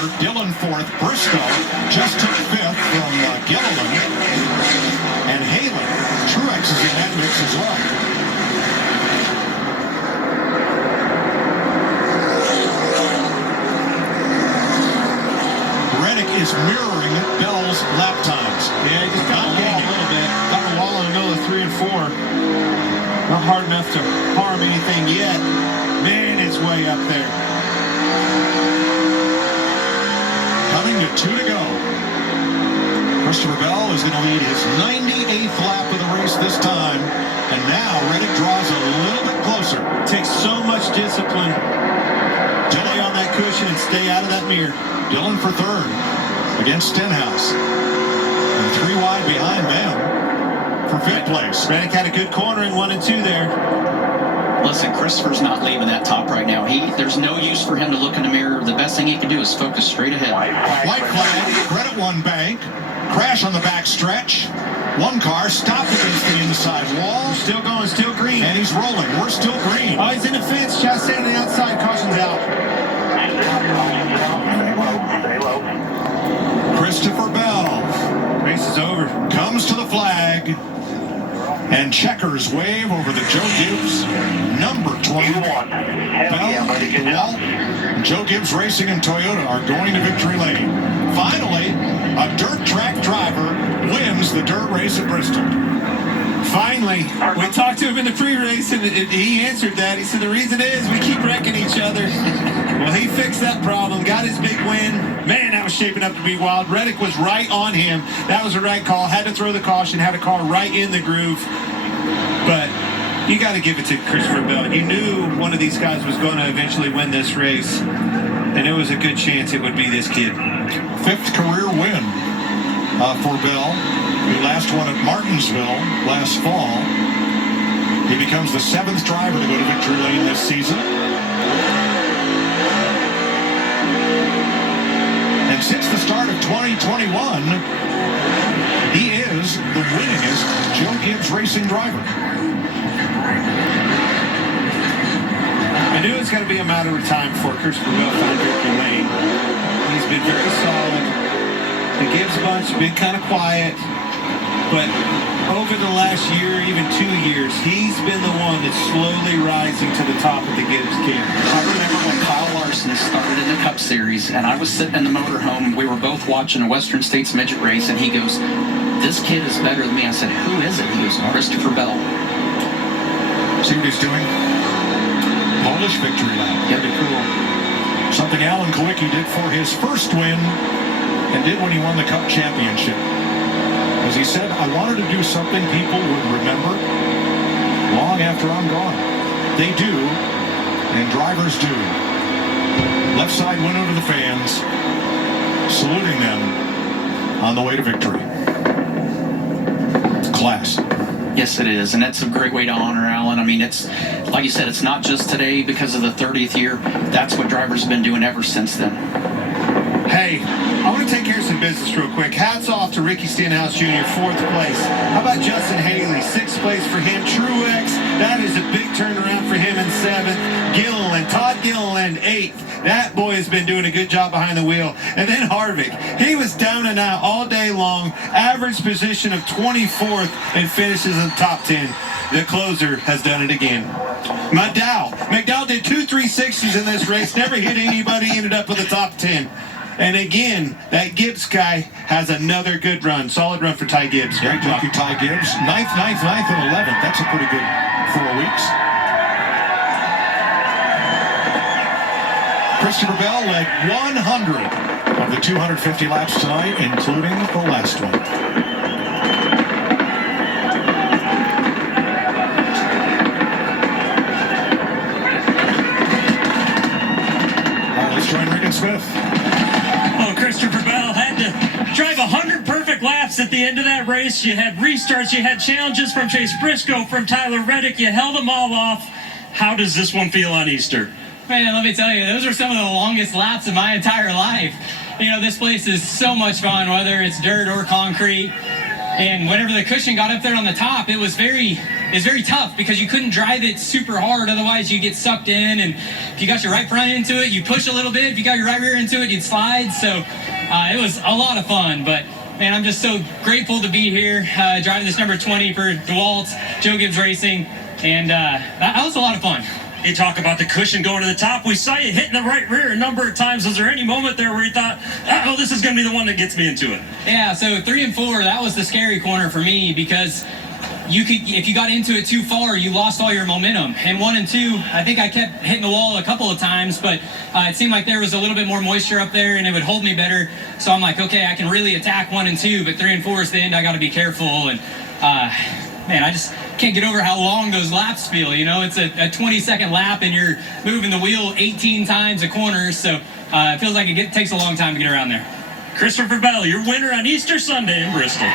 third, Dillon fourth, Briscoe just took fifth from Gilliland, and Halen. Truex is in that mix as well. Reddick is mirroring Bell's lap times. Yeah, he just got the wall a little bit. Got the wall in the middle of 3 and 4. Not hard enough to harm anything yet. Man, it's way up there. Coming to 2 to go. Christopher Bell is going to lead his 98th lap of the race this time. And now Reddick draws a little bit closer. Takes so much discipline to lay on that cushion and stay out of that mirror. Dillon for third against Stenhouse. And 3 wide behind them for 5th place. Reddick had a good corner in 1 and 2 there. Listen, Christopher's not leaving that top right now. There's no use for him to look in the mirror. The best thing he can do is focus straight ahead. White flag, credit one bank, crash on the back stretch. One car stopped against the inside wall. We're still going, still green. And he's rolling. We're still green. Oh, he's in the fence. Chastain on the outside. Caution's out. Christopher Bell. Race is over. Comes to the flag. And checkers wave over the Joe Gibbs number 20. Bell, Walt, Joe Gibbs Racing and Toyota are going to victory lane. Finally, a dirt track driver wins the dirt race at Bristol. Finally, we talked to him in the pre-race and he answered that. He said the reason is we keep wrecking each other. Well, he fixed that problem, got his big win. Man, that was shaping up to be wild. Reddick was right on him. That was the right call. Had to throw the caution, had a car right in the groove. But you got to give it to Christopher Bell. You knew one of these guys was going to eventually win this race, and it was a good chance it would be this kid. 5th career win for Bell. He last won at Martinsville last fall. He becomes the 7th driver to go to victory lane this season. And since the start of 2021, he is the winningest Joe Gibbs Racing driver. I knew it was going to be a matter of time before Christopher Bell found victory lane. He's been very solid. The Gibbs bunch been kind of quiet, but over the last year, even 2 years, he's been the one that's slowly rising to the top of the Gibbs camp. I remember when Kyle Larson started in the Cup Series, and I was sitting in the motorhome. We were both watching a Western States midget race, and he goes, "This kid is better than me." I said, "Who is it?" He goes, "Christopher Bell." See what he's doing? Polish victory lap. Yeah, be cool. Something Alan Kowicki did for his first win and did when he won the Cup championship. As he said, I wanted to do something people would remember long after I'm gone. They do, and drivers do. Left side window to the fans, saluting them on the way to victory. Class. Yes, it is, and that's a great way to honor Alan. I mean, it's, like you said, it's not just today because of the 30th year. That's what drivers have been doing ever since then. Hey, I want to take care of some business real quick. Hats off to Ricky Stenhouse Jr., 4th place. How about Justin Haley, 6th place for him. Truex, that is a big turnaround for him in 7th. Gilliland, Todd Gilliland, 8th. That boy has been doing a good job behind the wheel. And then Harvick, he was down and out all day long. Average position of 24th and finishes in the top 10. The closer has done it again. McDowell did 2 360s in this race, never hit anybody, ended up with the top 10. And again, that Gibbs guy has another good run. Solid run for Ty Gibbs. Great job. Thank you, Ty Gibbs. 9th, and 11th. That's a pretty good 4 weeks. Christopher Bell led 100 of the 250 laps tonight, including the last one. All right, let's join Regan Smith. Oh, Christopher Bell had to drive 100 perfect laps at the end of that race. You had restarts, you had challenges from Chase Briscoe, from Tyler Reddick. You held them all off. How does this one feel on Easter? Man, let me tell you, those are some of the longest laps of my entire life. You know, this place is so much fun, whether it's dirt or concrete. And whenever the cushion got up there on the top, it was very is very tough because you couldn't drive it super hard. Otherwise, you get sucked in. And if you got your right front into it, you push a little bit. If you got your right rear into it, you'd slide. So it was a lot of fun. But man, I'm just so grateful to be here driving this number 20 for DeWalt, Joe Gibbs Racing. And that was a lot of fun. You talk about the cushion going to the top. We saw you hitting the right rear a number of times. Was there any moment there where you thought, oh, this is going to be the one that gets me into it? Yeah, so 3 and 4, that was the scary corner for me because if you got into it too far, you lost all your momentum. And 1 and 2, I think I kept hitting the wall a couple of times, but it seemed like there was a little bit more moisture up there and it would hold me better. So I'm like, okay, I can really attack 1 and 2, but 3 and 4 is the end. I got to be careful. And man, I just can't get over how long those laps feel. You know, it's a 20-second lap and you're moving the wheel 18 times a corner. So it feels like it takes a long time to get around there. Christopher Bell, your winner on Easter Sunday in Bristol.